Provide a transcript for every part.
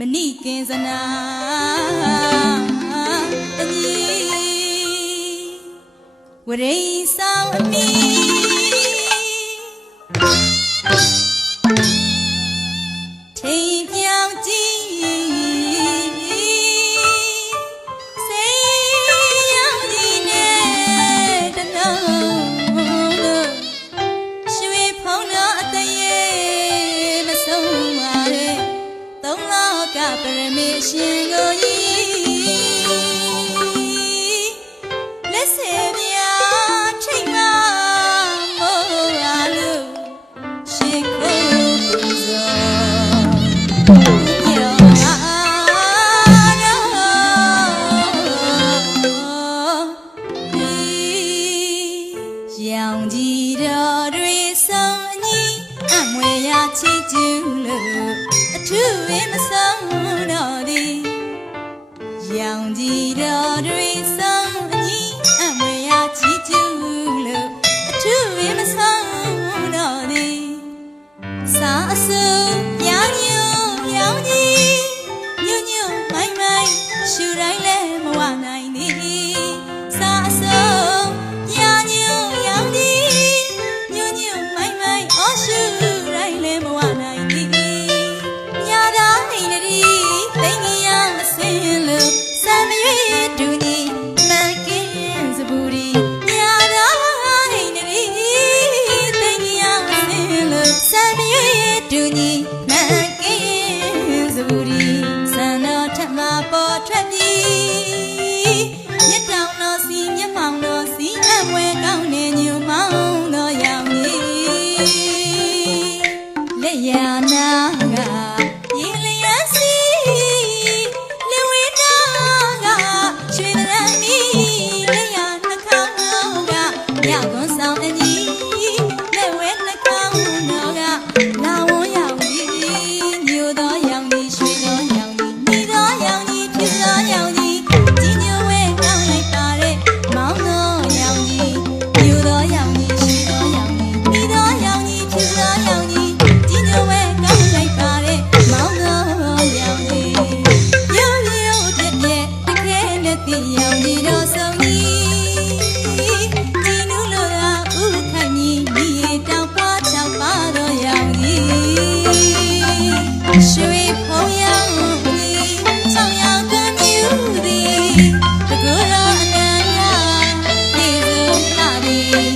မဏိကင်စနာတကြီးဝရိဆောင်အမီထိန်ပြောင်းကြည့်စိတ်ရောက်ကြည့်နဲ့တလုံးရွှေဖုံးတော်အသက်ရဲ့မဆုံးပါနဲ့သုံးလောကပရမေရှင်ကိုလက်စေမြာထိတ်မှမို့ရလို့ရှင်ကိုပူဇော်ရောင်ကြီးတော်တွေဆုံးအညီအမွေရချီးကျူးလို့အထူးဝင်းမဆုံးတော်သည်ရောင်ကြီးတော်တွေဆုံးအညီအမွေရချီးကျူးလို့အထူးဝင်းမဆုံးတော်သည်စာအစုရောင်ညိုရောင်ကြီးညွညွမိုင်းမိုင်းရှူတိုင်းလဲမဝနိုင်သည်စာအစုရောင်ညိုရောင်ကြီးညွညွမိုင်းမိုင်းအော်ရှူတိုင်းလဲမဝနိုင်သည်ညာသာအိန္ဒြီသိငရမစင်လို့စံမရွေတူညီမကင်းစပူရီညာသာအိန္ဒြီသိငရမစင်လို့စံမရွေတူညီမကင်းစပူရီစံတော်ထမပေါ်ထွက်ပြီးမြတ်တောင်တော်စီမျက်မှောင်တော်စီအမွဲကောင်းနေညူမောင်းတော်ရောင်ကြီးလက်ရနာကရေလျက်စီလေဝိတာကရွှေရန်မီလက်ရနှခေါင်းကညကွန်ဆောင်အညီလက်ဝဲနှခေါင်းတော်ကလာဝန်းရောင်ကြီးညိုတော်ရောင်ကြီးရွှေတော်ရောင်ကြီးမိတော်ရောင်ကြီးဖြစ်တော်ရောင်ကြီးကြီးညိုဝဲကောင်းလိုက်ပါတဲ့မောင်းတော်ရောင်ကြီးညိုတော်ရောင်ကြီးရွှေတော်ရောင်ကြီးမိတော်ရောင်ကြီးဖြစ်တော်ရောင်ကြီးကြီးညိုဝဲကောင်းလိုက်ပါတဲ့မောင်းတော်ရောင်ကြီးရိုးရိုးပြက်ပြက်တခဲနဲ့တည်ရောင်ကြီးတော်ဆုံးကြီးဒီနုလိုရာဥခိုင်ကြီးမိရတောင်ပွားချောက်ပါတော်ရောင်ကြီးရွှေဖုံးရောင်ကြီးချောင်းရောင်ကမြူသည်တကူတော်အနန္တဒီစုလာသည်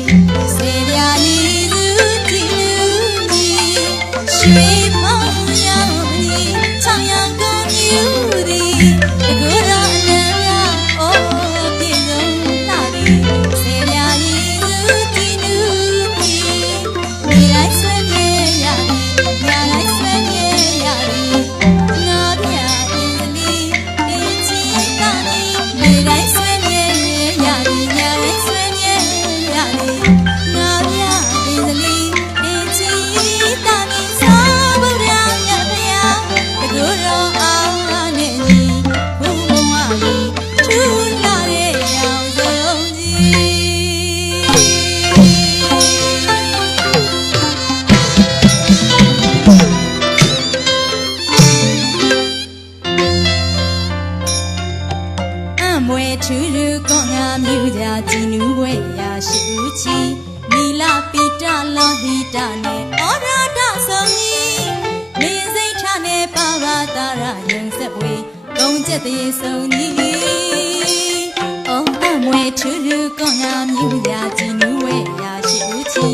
စေရလီသူကြည်လူကြီးရွှေဖုံးရောင်ကြီးချောင်းရောင်ကမြူသည်တကူတော်အနန္တအိုးပြေဆုံးလာသည်စေရလီသူကြည်လူကြီးမိတိုင်းဆွေးမြေရသည်ညာတိုင်းဆွေးမြေရသည်ငါပြအင်းသမီးတင်ချီတာနီမိတိုင်းဆွေးမြေရသည်ညာတိုင်းဆွေးမြေရသည်ငါပြအင်းသမီးတင်ချီတာနီသာဗုဒ္ဓမြတ်ဗျာတကူတော်အောင်နဲ့ညီဘုံဘဝကြီးထူလာတဲ့ရောင်စုံကြီးအမွေထူးထူးကောငါမြူကြကြည်နူးဝဲရာရှိဦးချီနီလာပိတလောဟိတနဲ့ဩရာဒဆုံးကြီးမင်းစိတ်ချနဲ့ပါပါတာရယုံဆက်ဝေကုံချက်သေးဆုံးကြီးဩအမွေထူးထူးကောငါမြူကြကြည်နူးဝဲရာရှိဦးချီ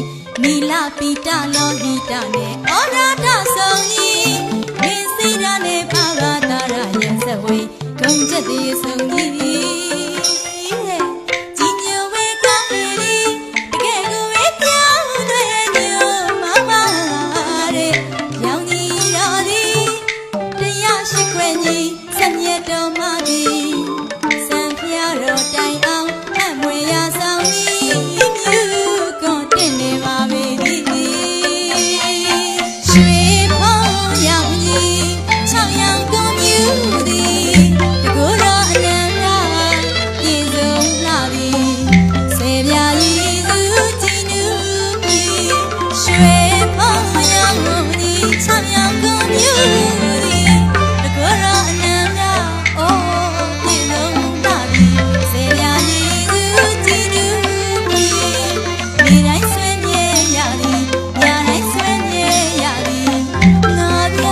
နီလာပိတလောဟိတနဲ့ဩရာဒဆုံးကြီးမင်းစိတ်ချနဲ့ပါပါတာရယုံဆက်ဝေ တွေဂုံချက်တွေဆုံးကြီးကြီးညိုဝဲကောင်းလေတကယ်ကိုဝဲပြောင်းတွေညိုမမတဲ့ရောင်ကြီးတော်ဒီတရားရှိခွင့်ကြီးစက်မြတ်တော်မကြီးစံဖျားတော်တိုင်အောင်အမွေရဆောင်ကြီးမြူကွန်တင်နေပါပဲဒီရွှေဖုံးရောင်ကြီးချောင်းရောင်ကုန်မြူသည်တကူတော်အနန္တပြည်စုံလာပြီဆေပြာရည်သူကြည်နူးပြီရွှေဖုံးရောင်ကြီးချောင်းရောင်ကုန်မြူသည်တကူတော်အနန္တအိုးပြည်စုံလာပြီဆေပြာရည်သူကြည်နူးပြီနေတိုင်းဆွေမြဲရသည်ညတိုင်းဆွေမြဲရသည်ငါပြ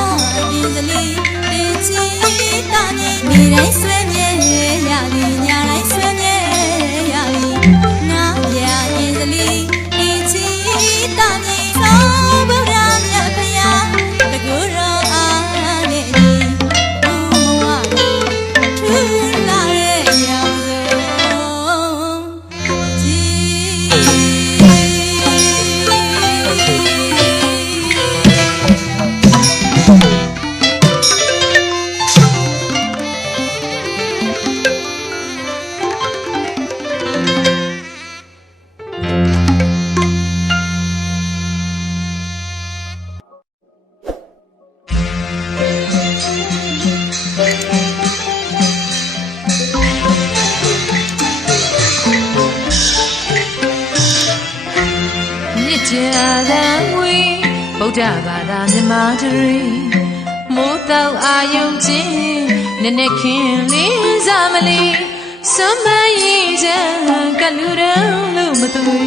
ပြည်စလီတင်ချီတာနေနေတိုင်းဆွေမြဲရသည်ညတိုင်းဆွေမြဲရသည်ငါပြပြည်စလီတင်ချီတာနေသောဗုဒ္ဓမြတ်ဖျားတကူတော်အားနဲ့ဒီဘုမဝထူလာရဲ့ရောင်စုံကြီးမြစ်ကြတန်ဝေးဗုဒ္ဓဘာသာမြန်မာတရီမိုးတောက်အာယုံချင်းနက်နက်ခင်းလေးစားမလီစွမ်းမရည်ချမ်းကလူတော်လို့မသွေ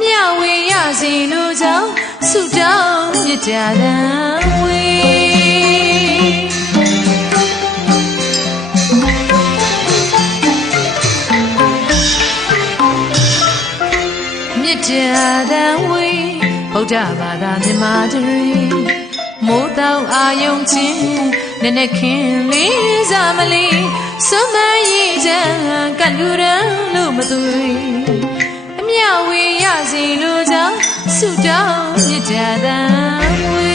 မြဝေရစီလိုကြောင့်ဆုတောင်းမြစ်ကြတန်ဝေးမြစ်ကြတန်ဝေးဗုဒ္ဓဘာသာမြန်မာတရီမိုးတောက်အာယုံချင်းနက်နက်ခင်းလေးစားမလီစွမ်းမရည်ချမ်းကလူတော်လို့မသွေအမြဝေရစီလိုကြောင့်ဆုတောင်းမြစ်ကြတန်ဝေ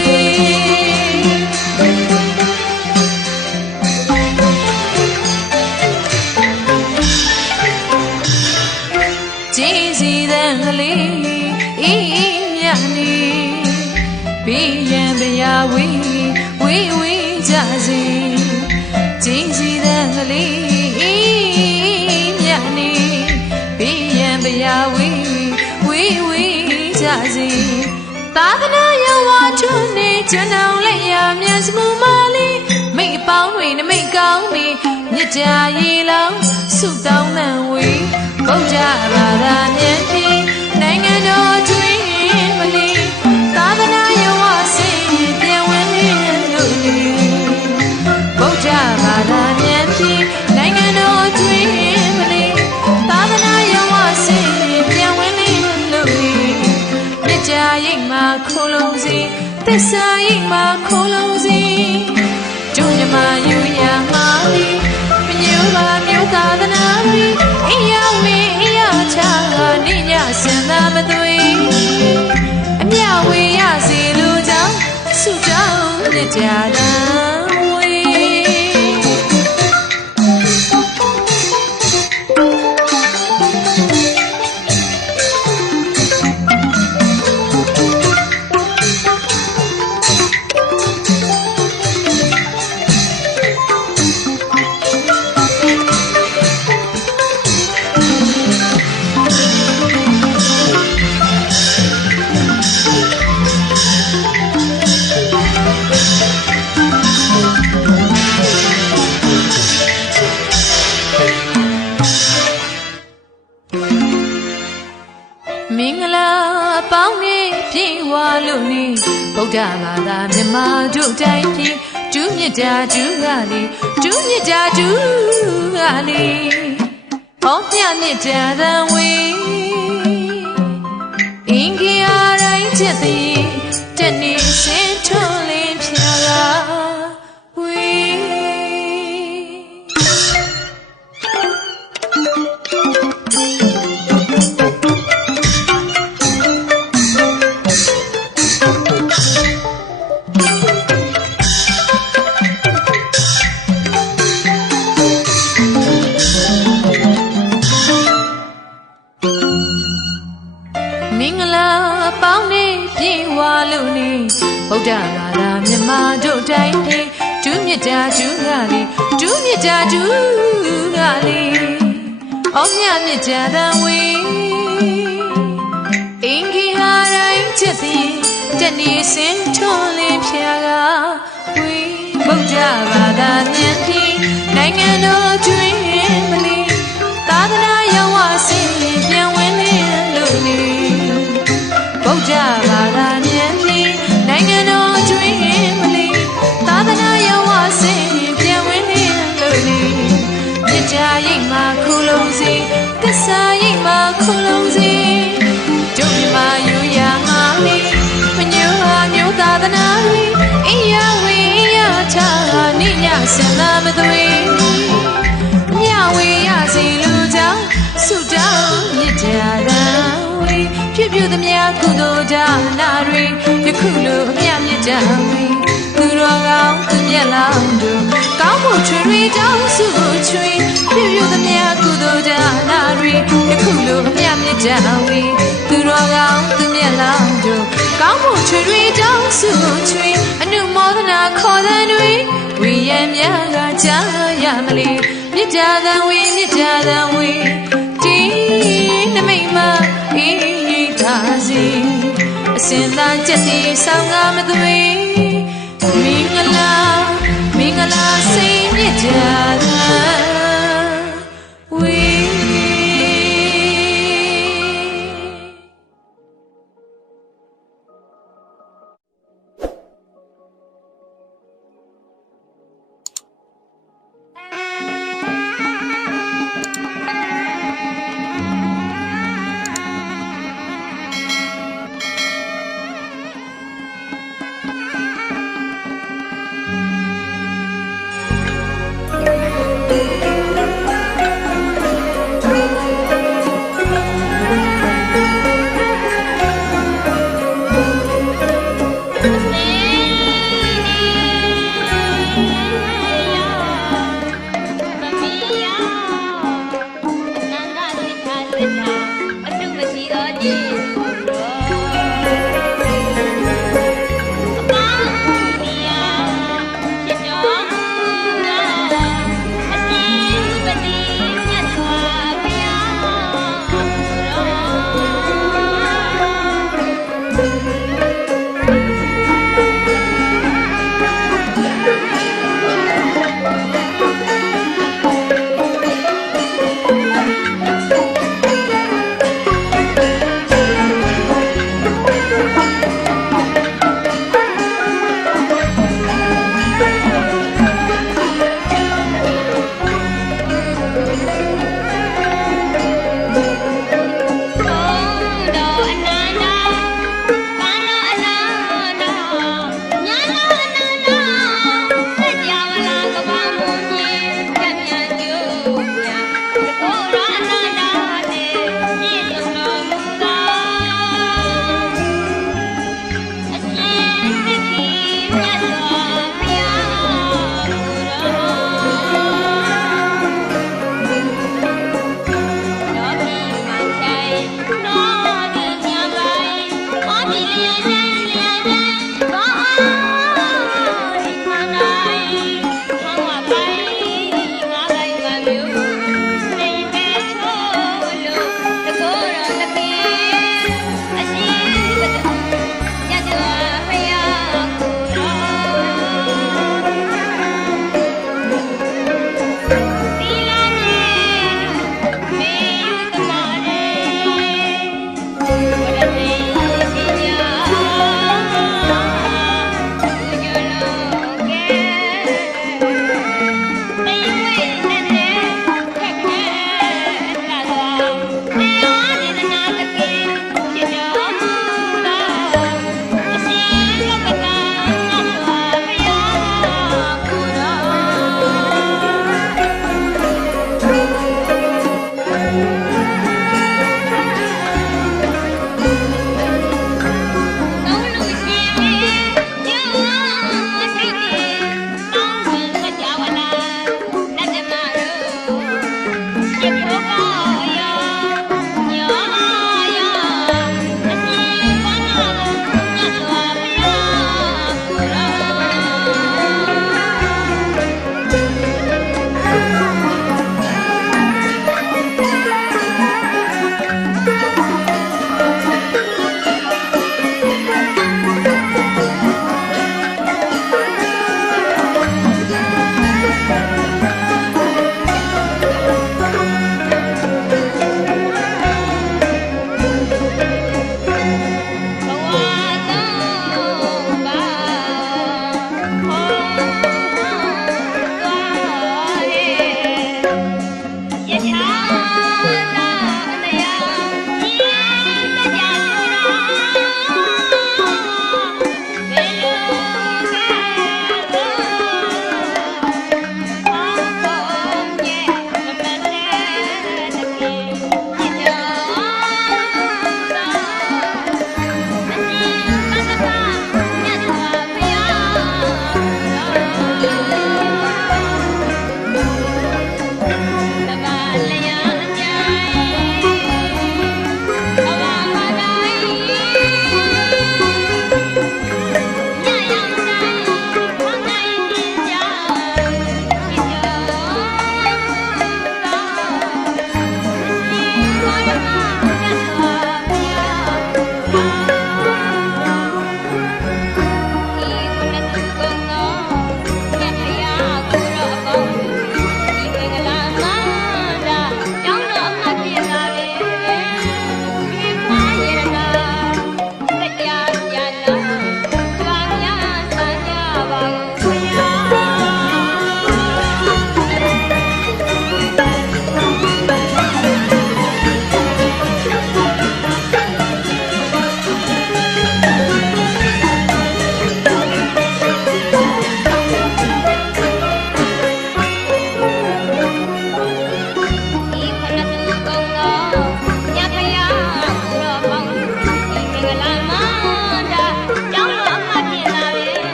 ကြည်စီတဲ့ကလေးအေးအေးမြနီဘီယံပရာဝေးဝေးကြစီကြည်စီတဲ့ကလေးအေးမြနီဘီယံပရာဝေးကြစီသာသနာယဝါထုနေကျွန်တော်လက်ရမျက်စမူမလေးမိတ်ပေါင်းတွေနမိတ်ကောင်းနေမြစ်ကြရီလောင်းဆုတောင်းတဲ့ဝေးဗုဒ္ဓဘာသာမြတ်ကြီးနိုင်ငံတော်တွင်မလီသာသနာယဝဆင်းပြန်ဝင်လို့ဒီဗုဒ္ဓဘာသာမြတ်ကြီးနိုင်ငံတော်တွင်မလီသာသနာယဝဆင်းပြန်ဝင်လို့ဒီမြစ်ကြရိတ်မှာခိုးလုံးစီသစ္စာရိတ်မှာခိုးလုံးစီကျုံမြမယူရမှာလီမညူပါမြို့သာသနာရီအိယဝေအိယချာနိညာစံသာမသွေအမြဝေရစီလူကြောင့်ဆုတောင်းမြတ်ကြတန်ဝေမင်္ဂလာပေါင်းနေပြေဝါလို့နေဗုဒ္ဓဘာသာမြန်မာတို့တိုင်းပြည်ဒုမြတ်တာဒုကလေးဒုမြတ်တာဒုကလေးဟောမြမြတ်တာသံဝေအင်္ဂီယာတိုင်းချက်သည်တနေ့စင်ထွန်းလင်းဖြာကဝေ ဒ္ဓဘာသာမြန်မာတို့တိုင်းနေဒုမြတ်တာဒုကလေးဒုမြတ်တာဒုကလေးအောင်မြမြတ်တာတန်ဝေအင်္ဂိဟာတိုင်းချက်သည်တဏီစင်ထွန်းလင်းဖြာကဝေဗုဒ္ဓဘာသာဉာဏ်ဖြင့်နိုင်ငံတော်ကျွင်းမလီသာသနာရောဝဆင်းပြန်ဝင်လင်းလို့နေဗုဒ္ဓဘာသာဉာဏ်ဖြင့်နိုင်ငံတော်ကျွင်းမလီသာသနာရောဝဆင်းပြန်ဝင်လင်းလို့နေမြတ်တာရိပ်မှာခုလုံးစီသစ္စာရိပ်မှာခုလုံးစီဒုမြမယူရမှာလေမညိုဟာမျိုးသာသနာတွေအိယာဝေယထာနိညာစံသာမသွေမြဝေရစီလူကြောင့်ဆုတောင်းမြစ်တာဝေဖြစ်ပြုသမျှကုသိုလ်ဒါနာတွေယခုလိုအမြမြစ်တာဝေသူတော်ကောင်းသူမြတ်လောင်းတို့ကောင်းမှုချွေတွေတောင်းဆုချွေဖြစ်ပြုသမျှကုသိုလ်ဒါနာတွေယခုလိုအမြမြစ်တာဝေသူတော်ကောင်းသူမြတ်လောင်းတို့ကောင်းမှုချွေတွေတောင်းဆုချွေအနုမောဒနာခေါ်တဲ့တွေဝိယံများကကြားရမလေမြစ်တာသံဝေမြစ်တာသံဝေဒီနမိတ်မှာအေးသာစီအစင်သာချက်စီဆောင်ကမသွေမင်္ဂလာမင်္ဂလာစိတ်မြစ်တာသံဝေ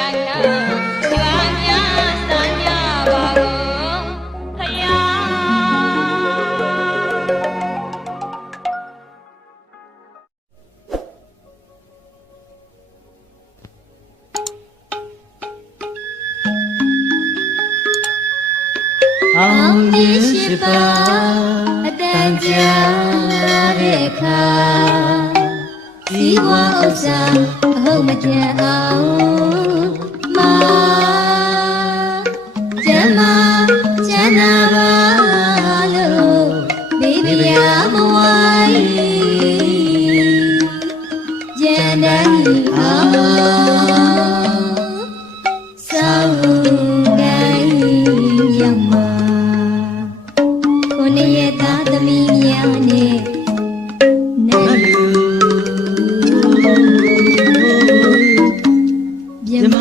ရိုင်နာရွာများစံရပါကုန်ဖယားအောင်ကြီးရှိပါအတန်ကြာတဲ့အခါဒီဘဝဥစ္စာအဟုတ်မကျန်အောင်မာကျမ်းမာကျမ်းနာပါလို့ဘေးပြာမဝိုင်းကျန်တဲ့အောင်ဆောင်းတိုင်းရောက်မှာကိုနေရသားသမီးများနဲ့နဲ့လူမြမ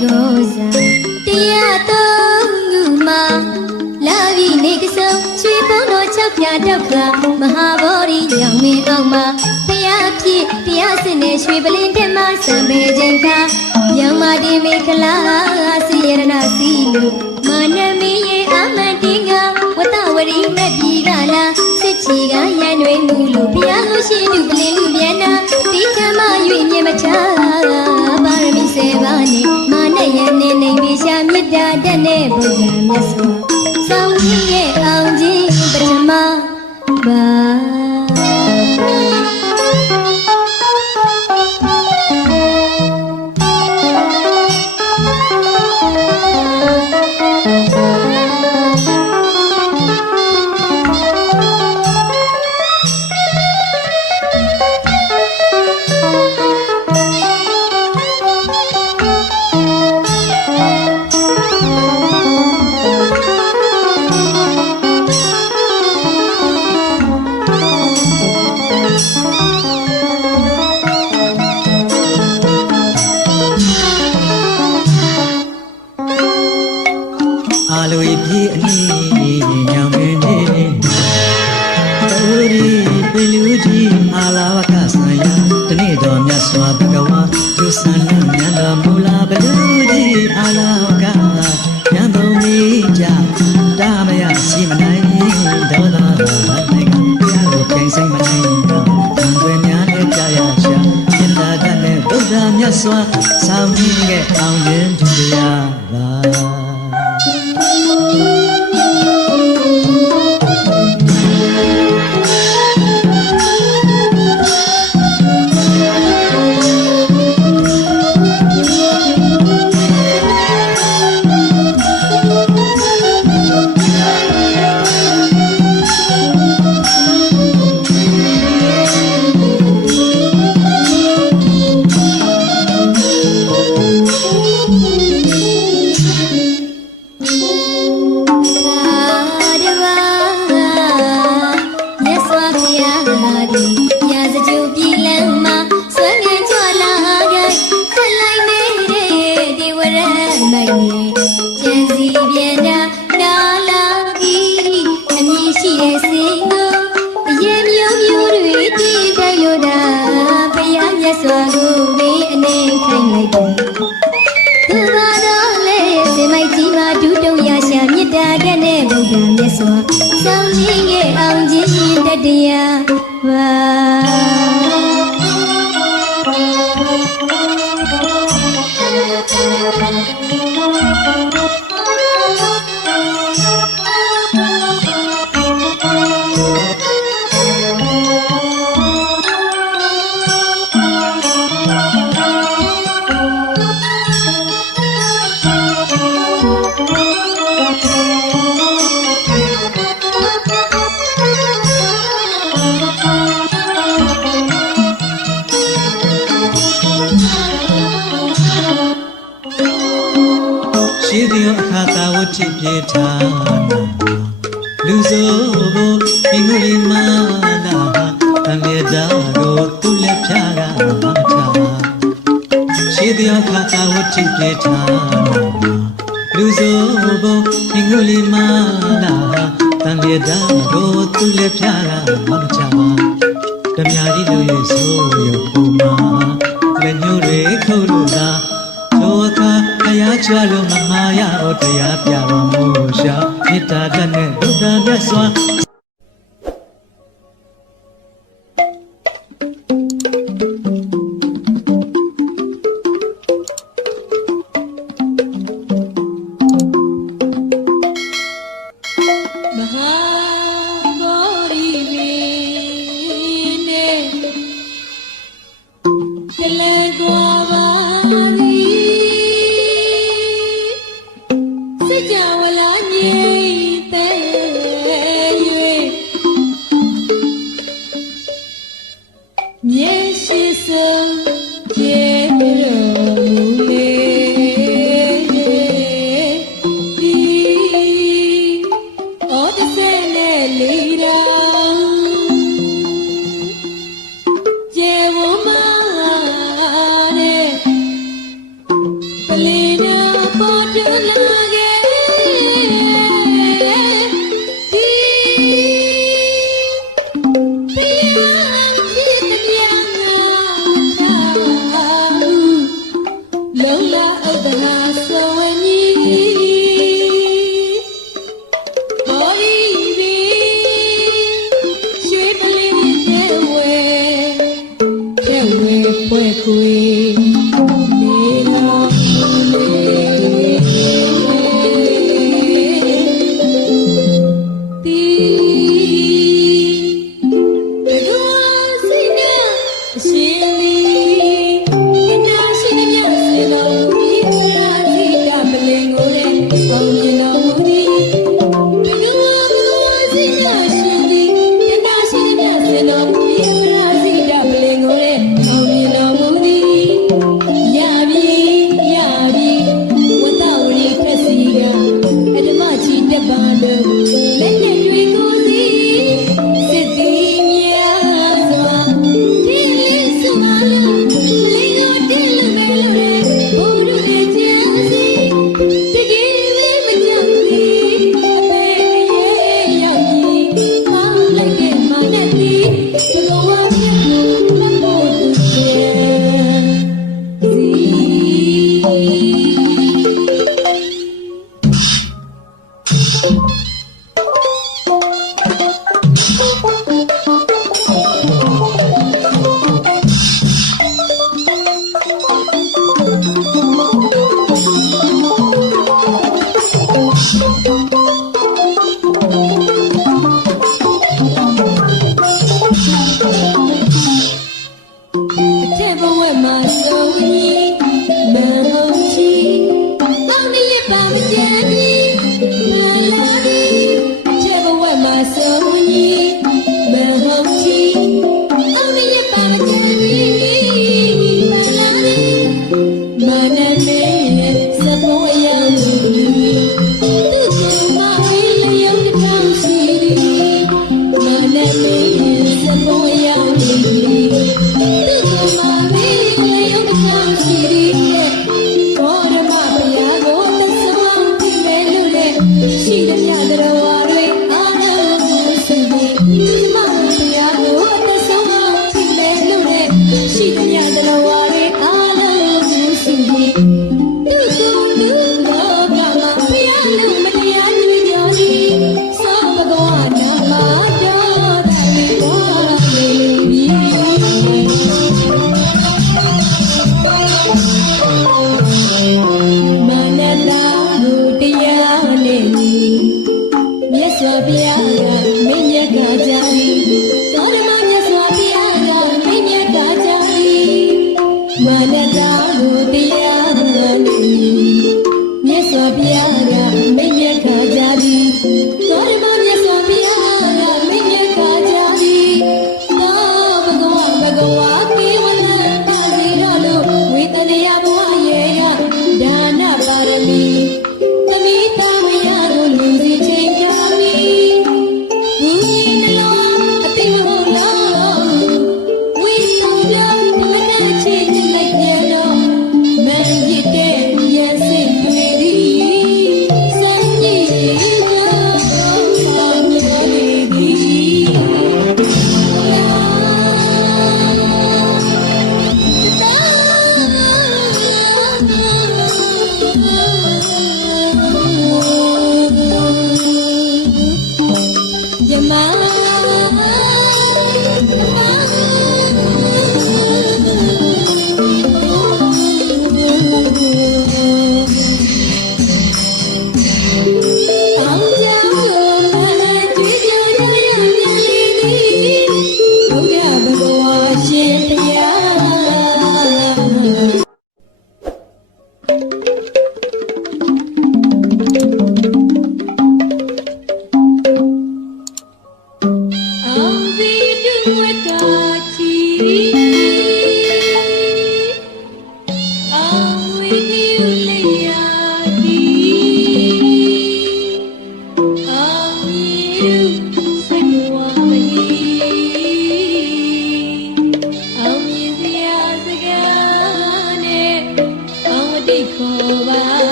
ကိုစားတရားတော်ငူမှာလာပြီးနေကစုံချွေပုံတော်၆ပြတောက်ကမဟာဗောဓိညောင်မင်းအောင်မှာဖယားဖြစ်တရားစင်နဲ့ရွှေပလင်းတက်မှာစံပေခြင်းခါရောင်မတင်မေခလာစီရဏစီလူမာနမီရဲ့အမန်တင်ကဝတ္တဝရီနဲ့ပြည်ကလာစစ်ချီကရန်တွေမူလို့ဖယားကိုရှိလူပလင်းလူပြန်နာတိချမ်းမ၍မြင်မချပါရမီစေပါနဲ့မာနဲ့ရနေနေမိရှာမြတ်တာတဲ့နဲ့ဘုရားမြတ်စွာဆောင်းကြီးရဲ့အောင်ကြီးပထမပါဆောင်းကြီးရဲ့အောင်ရင်တရားပါ ရှိသည်အခါသာဝတိပြေထာ စိုးဘင်္ဂလီမာနာတန်လေကြတော့သူ့လက်ဖြာကမချရှေးတရားခါသာဝတ်တိပြေထားလူစိုးဘင်္ဂလီမာနာတန်လေကြတော့သူ့လက်ဖြာကမချဓမြကြီးတို့ရဲ့ဆိုးရုပ်ပုံမှာလက်ညှိုးတွေခုတ်လို့သာသောအခါတရားချလို့မမာရတော့တရားပြတော်မူရှာမေတ္တာတတ်နဲ့ဒုက္ခမြတ်စွာမဟာဗောဓိပင်နဲ့ကျလဲသွားပါသည်စိတ်ကြဝလာငြိမ့်တဲ့၍မြေရှိဆုံးကျေတော်မူလေ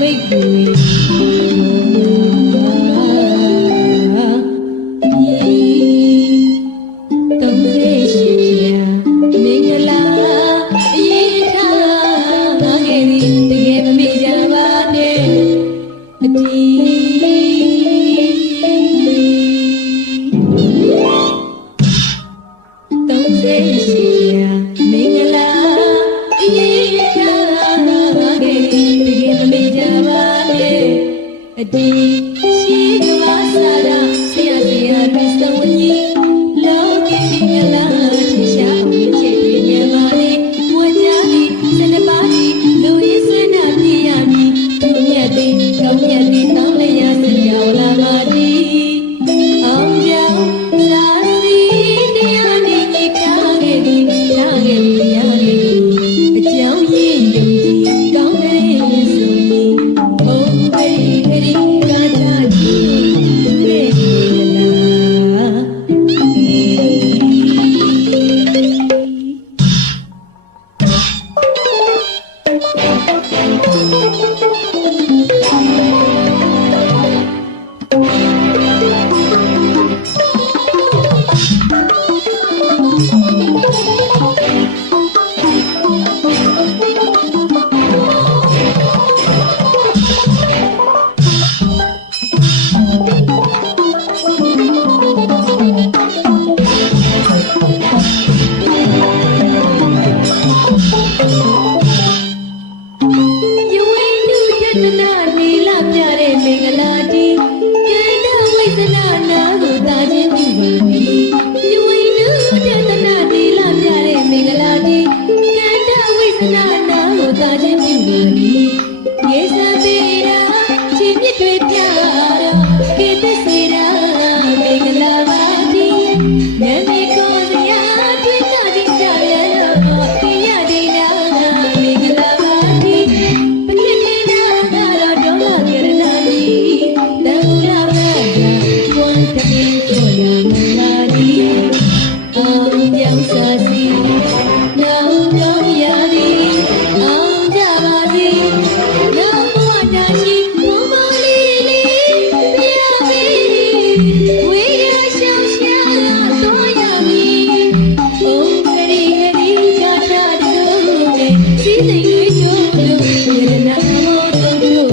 မိတ်ကိုတုံးသေးရှိပြမင်္ဂလာအရေးထားငါခဲ့ပြီတကယ်မမေ့ကြပါနဲ့အတီတုံးသေးရှိပြမင်္ဂလာအရေးထားငါခဲ့ပြီတကယ်မမေ့ကြပါနဲ့အတီရှိကဘာစာရာဆရာဆရာတွေစုံညီလောကီမင်္ဂလာထရှာဝိချေညမာနီဝကြနီစနပါနီလူရင်းစနာပြရမည်သူမြတ်သည်ကောင်းမြတ်သည်တောင်းလျာစကြောလာပါသည်အောင်ကြောင့်သာစီတရားနေကြထားခဲ့သည်ထားခဲ့သည်ရခဲ့သည်အကြောင်းရင်းယုံကြည်ကောင်းတဲ့ဆိုရင်ဘုံပရိခရီကာချကြီးနဲ့လာ ယဝိနုတတနာနေလာပြတဲ့မင်္ဂလာတီကန္တဝိသနာနာကိုတာခြင်းပြုပါမည်ယဝိနုတတနာနေလာပြတဲ့မင်္ဂလာတီကန္တဝိသနာနာကိုတာခြင်းပြုပါမည်ရေစာသေးရာခြေမြစ်တွေပြတော့ကေတစေရာမင်္ဂလာပါတီနမေကိုစရာတွေ့ကြသည်ကြရတော့ပြရသည်နာမင်္ဂလာပါတီ ပတိနေနာကတော့ဒေါမကရဏာမီတံလာဘာဝန္တမေကိုရမလာဒီအောင်ကြောင့်စာစီနောင်ကြောင့်ရသည်အောင်ကြပါသည်နောင်ဘဝတာရှိဘုံမလေးလေးပြမေဝေရရှောင်းရှာတော့ရမည်ဘုံခရီခရီကာတာတို့နဲ့စီစိတ်တွေတို့တို့ရနာမောတို့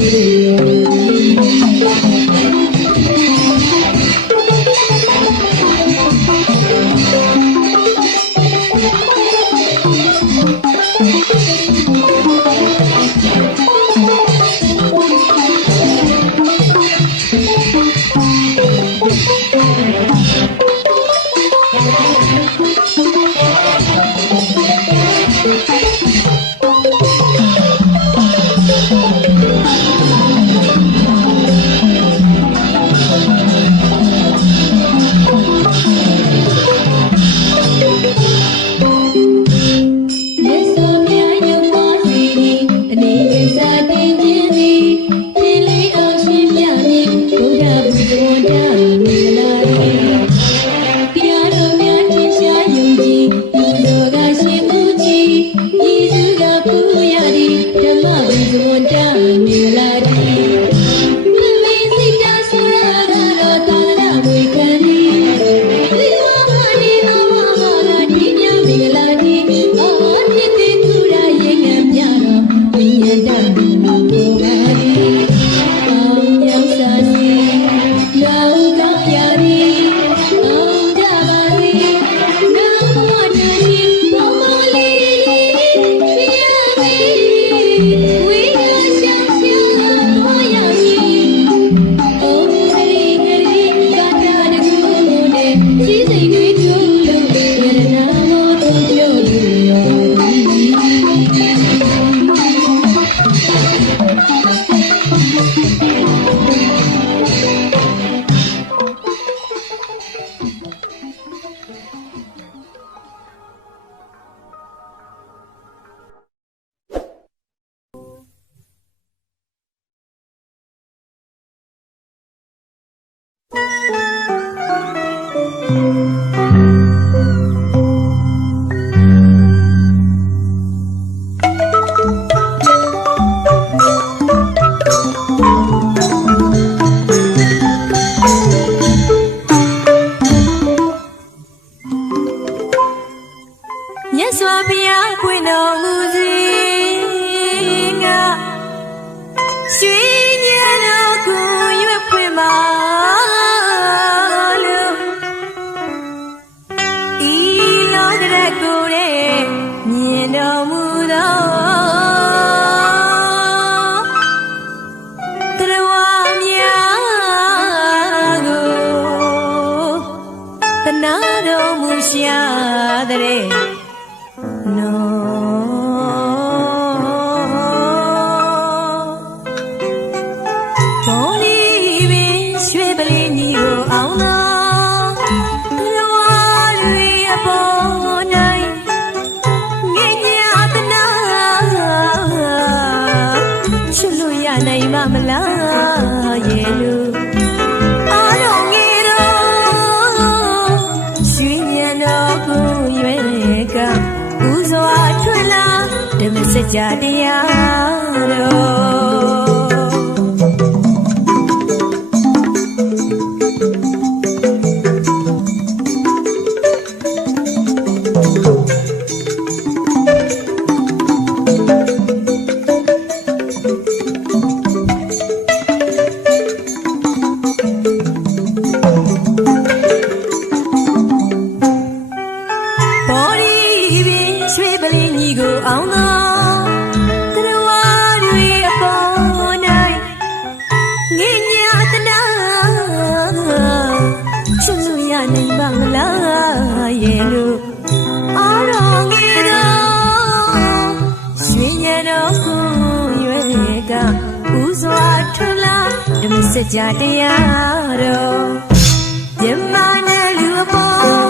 ချစ်လို့ရနိုင်မမလားရဲ့လို့အားလုံးငယ်တော့ရွှေညံတော်ကိုရွယ်ကဦးစွာထွန်းလာဓမ္မစကြာတရားတော်စကြတရားတော်မြမနဲ့လူအပေါ်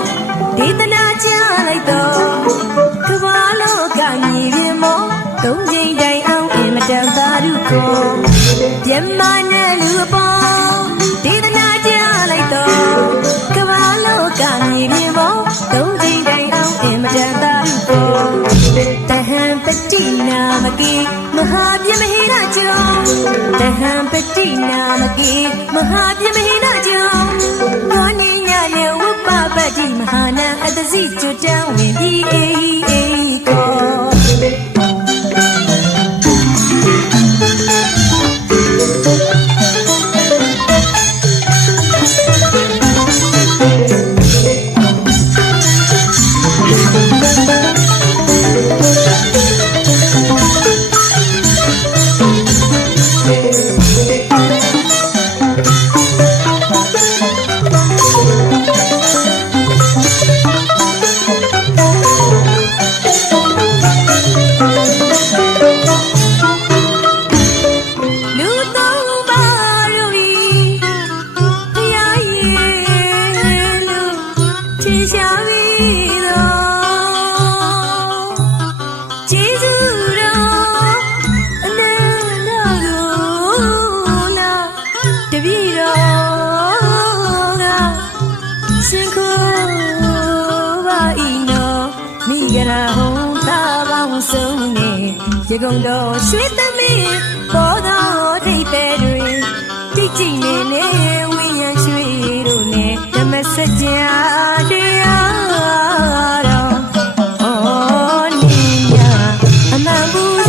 ဒေသနာကြလိုက်တော့ကဘာလောကမြေပြင်မောသုံးချိန်တိုင်အောင်အင်မတန်သာဓုကိုမြမနဲ့လူအပေါ်ဒေသနာကြလိုက်တော့ကဘာလောကမြေပြင်မောသုံးချိန်တိုင်အောင်အင်မတန်သာဓုကိုတဟံပတိနာမကေမဟာပြမဟိရကြောတဟံပတိနာမကေမဟာပြမဟိရကြောဘောနိညာနဲ့ဝပပတိမဟာနာအတစီကျွတ်တန်းဝင်ပြီးအေးကိုရေကုန်တော်ရွှေသမီးပေါ်တော်ဒိတ်ပဲတွင်တိကျနေနေဝိညာဉ်ရွှေတို့နဲ့ဓမ္မစကြာတရားတော်ဟောနိညာအမှန်ဘူး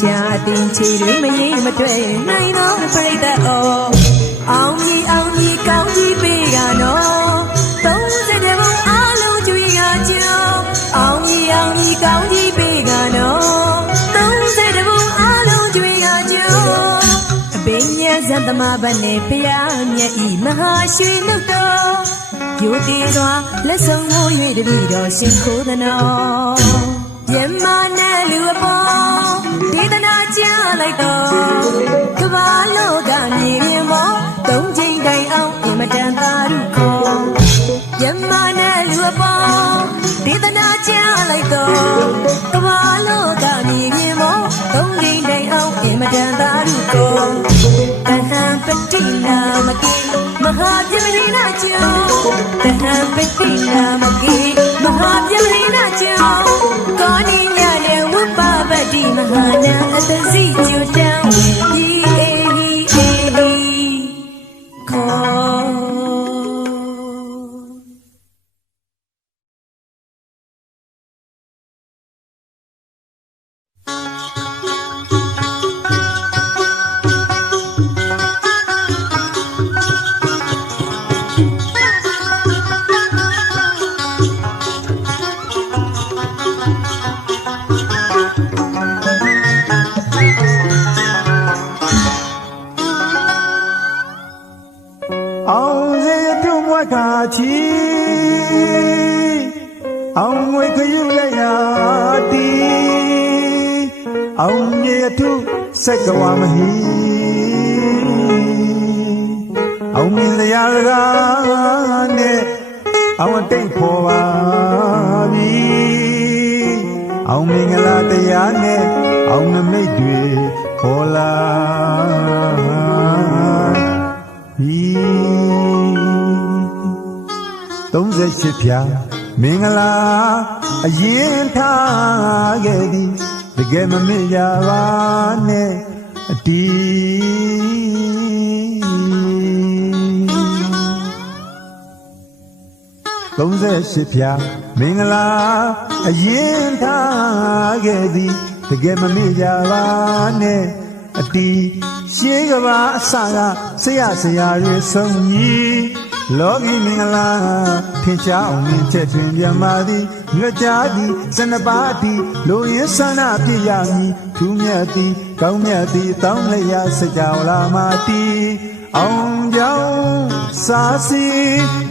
ချာအတင်ချီတွေမရင်မတွေ့နိုင်တော့ပြိတ္တအောင်ကြီးကောင်းကြီးပေးကနော်30တဲ့ဘုံအားလုံးကြွေကကြောင်းအောင်ကြီးကောင်းကြီးပေးကနော်30တဲ့ဘုံအားလုံးကြွေကကြောင်းအပင်ညဇတ်သမဘနဲ့ဖျားမြတ်ဤမဟာရွှေမြတ်တော်ယူတည်စွာလက်ဆုံးကို၍တပည့်တော်ရှင်ခိုးသနောမြမနဲ့လူအပေါ်ဒေသနာကြလိုက်တော့ကဘာလောကမြေပြင်မောသုံးချိန်တိုင်အောင်အမတန်သာဓုခေါ်မြမနဲ့လူအပေါ်ဒေသနာကြလိုက်တော့ကဘာလောကမြေပြင်မောသုံးချိန်တိုင်အောင်အမတန်သာဓုခေါ်တဟံပတိနာမကေမဟာပြမရိနာကျော်တဟံပတိနာမကေမဟာပြမရိနာကျော်ကောနိညာနဲ့ဝပပတိမဟာနာအတစီကျွတံဝင်ပြီးခေါ် အောင်စေတုမွက်ခါချီအောင်ငွေခယူလိုက်ရတီအောင်မြေထုစက်ကဝမဟီအောင်မြင်လျာကနဲ့အောင်တိတ်ဖော်ပါပြီအောင်မင်္ဂလာတရားနဲ့အောင်နမိတ်တွေပေါ်လာပြီ38ဖြာမင်္ဂလာအရင်ထားခဲ့သည်တကယ်မမေ့ကြပါနဲ့အတီ38ဖြာမင်္ဂလာအရင်ထားခဲ့သည်တကယ်မမေ့ကြပါနဲ့အတီရှေးကဘာအစကဆရာတွေဆုံးကြီးလောကီမင်္ဂလာထင်ရှားအောင်မြင်ချက်တွင်ပြန်ပါသည်ညွတ်ကြသည်12ပါးသည်လိုရင်းဆန္ဒပြည့်ရမည်ထူးမြတ်သည်ကောင်းမြတ်သည်တောင်းလျာစကြဝဠာမာတီအောင်ကြောင့်စာစီ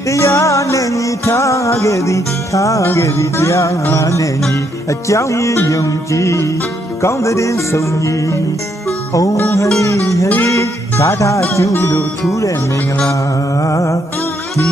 တရားနဲ့ညီထားခဲ့သည်တရားနဲ့ညီအကြောင်းရင်းယုံကြည်ကောင်းတဲ့ဆုံးကြီးအုံဟရိဂါထာကျူလို့ထူးတဲ့မင်္ဂလာဒီ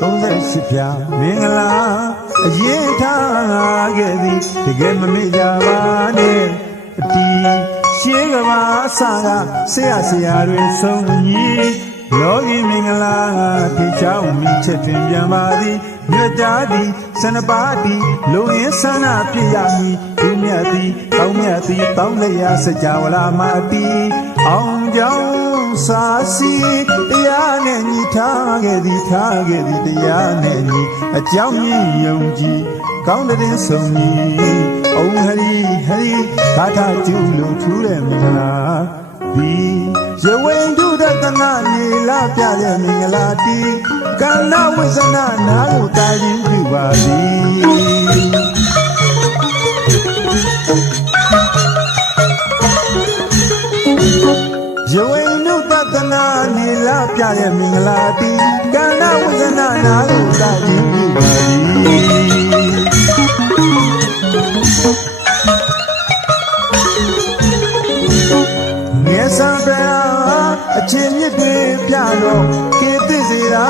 38ဖြာမင်္ဂလာအရင်ထားခဲ့သည်တကယ်မမေ့ကြပါနဲ့အတီရှေးကဘာအစကဆရာတွေဆုံးကြီးလောကီမင်္ဂလာထင်ရှားအောင်မြင်ချက်တွင်ပြန်ပါသည်မြတ်ကြသည်12ပါးသည်လိုရင်းဆန္ဒပြည့်ရမည်သူမြတ်သည်တောင်းမြတ်သည်တောင်းလျာစကြဝဠာမာတီအောင်ကြောင့်စာစီတရားနဲ့ညီထားခဲ့သည်တရားနဲ့ညီအကြောင်းရင်းယုံကြည်ကောင်းတဲ့ဆုံးမည်အုံဟရိဂါထာကျူလို့ထူးတဲ့မင်္ဂလာဒီရဝိန္ဒုဒတနာနေလာပြတဲ့မင်္ဂလာတီကန္နဝိဇ္ဇနာနာကိုတာရင်ပြုပါသည်ရဝိန္ဒုဒတနာနေလာပြတဲ့မင်္ဂလာတီကန္နဝိဇ္ဇနာနာကိုတာရင်ပြုပါသည်ငယ်စံပြအချင်းမြစ်တွေပြတော့ခေတ္တစီရာ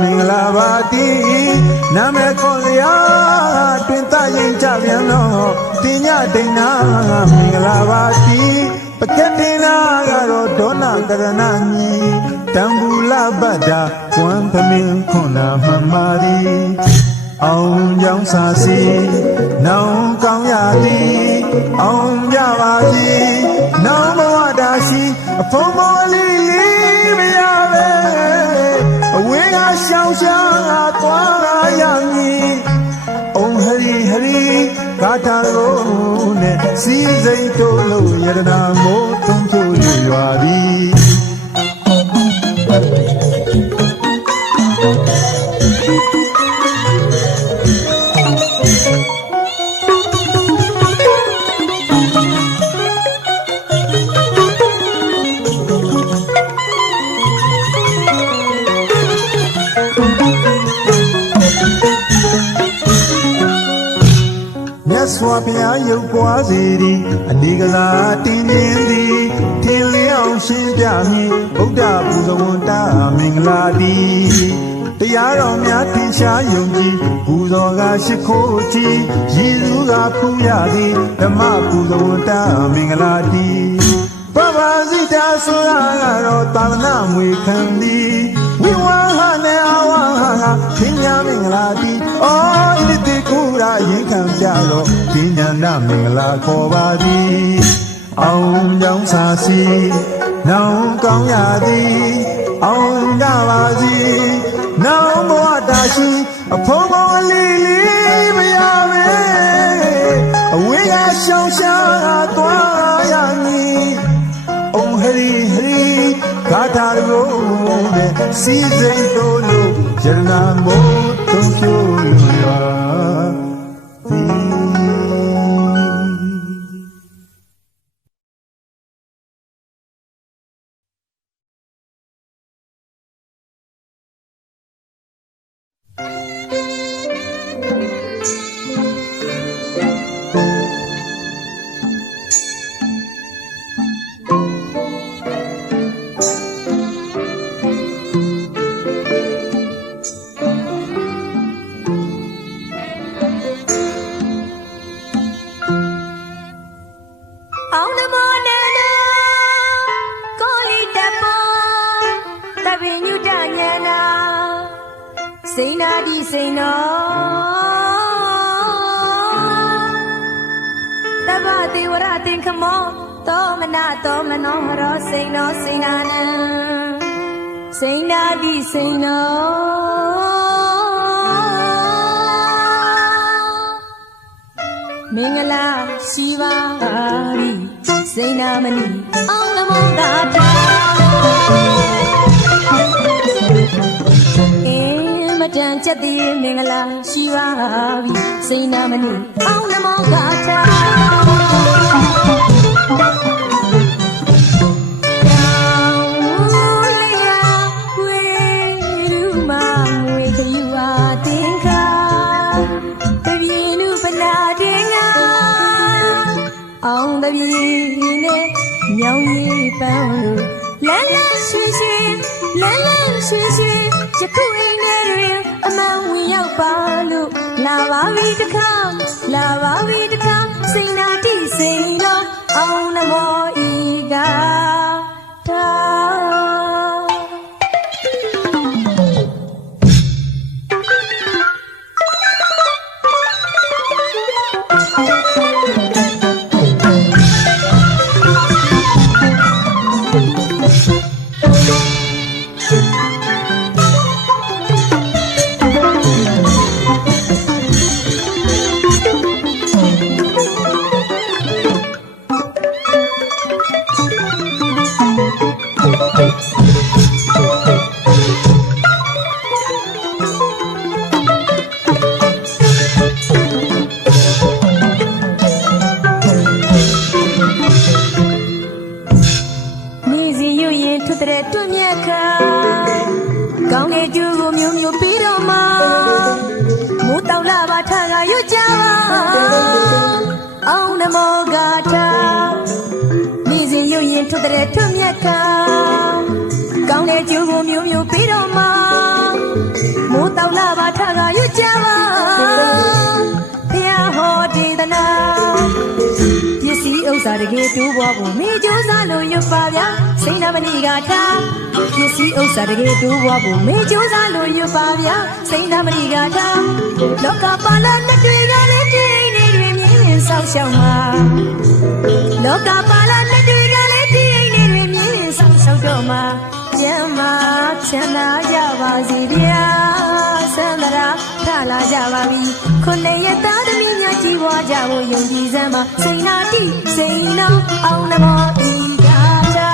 မင်္ဂလာပါတီနာမည်ခေါ်လျာတွင်တရင်ကြပြန်တော့တင်ညဒိဏမင်္ဂလာပါတီပကတိနာကတော့ဒေါနကရဏညီတံဘူလပတ္တာဝံသမင်ခွန်နာမှန်ပါသည်အောင်ကြောင့်စာစီနောင်ကောင်းရသည်အောင်ကြပါစီနောင်ဘဝတာရှိအဖုံးမောလေးလေးမရပဲအဝေးကရှောင်းရှားသွားရမည်အုံဟရိဂါထာကိုနဲ့စီစိတ်တို့လို့ယရနာမို့သုံးချိုးရွာသည်စွာဘုရားရုပ်ပွားစေသည်အနေကစားတင်းပြင်းသည်ထင်လျောင်းရှင်းပြမည်ဗုဒ္ဓပူဇဝန္တာမင်္ဂလာတီတရားတော်များထင်ရှားယုံကြည်ပူဇော်ကရှိခိုးကြည်ရည်သူကဖူးရသည်ဓမ္မပူဇဝန္တာမင်္ဂလာတီပပစိတာဆိုတာကတော့သာသနာမွေခံသည်ဝိဝါဟနဲ့အဝါဟာထင်ရှားမင်္ဂလာတီအော်ဣတိကူရာယ ရင်ခံကြတော့ပညာနာမင်္ဂလာခေါ်ပါသည်အောင်ကြောင်းစာစီနောင်ကောင်းရသည်အောင်ကြပါစီနောင်ဘဝတာရှိအဖုံးပေါ်လေးလေးမရပဲအဝေးကရှောင်းရှားသွားရမည်အုံဟရီဟရီဂါထာရိုးနဲ့စီစိတ်တို့လို့ယရနာမို့သုံးဖြိုးရွာသည် စိန်နာဒီစိန်တော်တပ္ပတိဝရတင်ခမောသောမနာသောမနောရောစိန်တော်စိန်နာနံစိန်နာဒီစိန်တော်မင်္ဂလာရှိပါသည်စိန်နာမဏိအောင်နမောတာထာတန်ချက်တည်းမင်္ဂလာရှိပါပြီစိန်နာမဏိအောင်နမောဂါထာအောင်တပြေနဲ့ညောင်ရီပန်းလို့လန်းလန်းရှိရှိလန်းလန်းရှိရှိယခုအိမ်ထဲတွင်အမှန်ဝင်ရောက်ပါလို့လာပါပြီတခါလာပါပြီတခါစိန်နာတိစိန်တော်အောင်နမောဤကထာကောင်းတဲ့ကျူကိုမျိုးမျိုးပြီးတော့မှမိုးတောက်လာပါထကရွတ်ကြပါအောင်နမောဂါထာမိစဉ်ရွရင်ထွတ်တဲ့ထွတ်မြတ်ကကောင်းတဲ့ကျူကိုမျိုးမျိုးပြီးတော့မှမိုးတောက်လာပါထကရွတ်ကြပါဖျားဟောဒေသနာပစ္စည်းဥစ္စာတကယ်တိုးပွားဖို့မိကျိုးစားလို့ရွတ်ပါဗျာစိန်နာမဏိဂါထာပစ္စည်းဥစ္စာတကယ်တိုးပွားဖို့မေကြိုးစားလို့ရပါဗျာစိန်နာမဏိဂါထာလောကပါဠိနှစ်တွေကလည်းတည်နေတွင်မြင်မြင်ဆောက်ရှောက်မှာလောကပါဠိနှစ်တွေကလည်းတည်နေတွင်မြင်မြင်ဆောက်ရှောက်တော့မှာကျမ်းမာချမ်းသာကြပါစေဗျာသန္တရာထလာကြပါပြီခုနှစ်ရက်သားသမီးများကြီးပွားကြဖို့ယုံကြည်စမ်းပါစိန်နာတိစိန်တော်အောင်နမောဤဂါထာ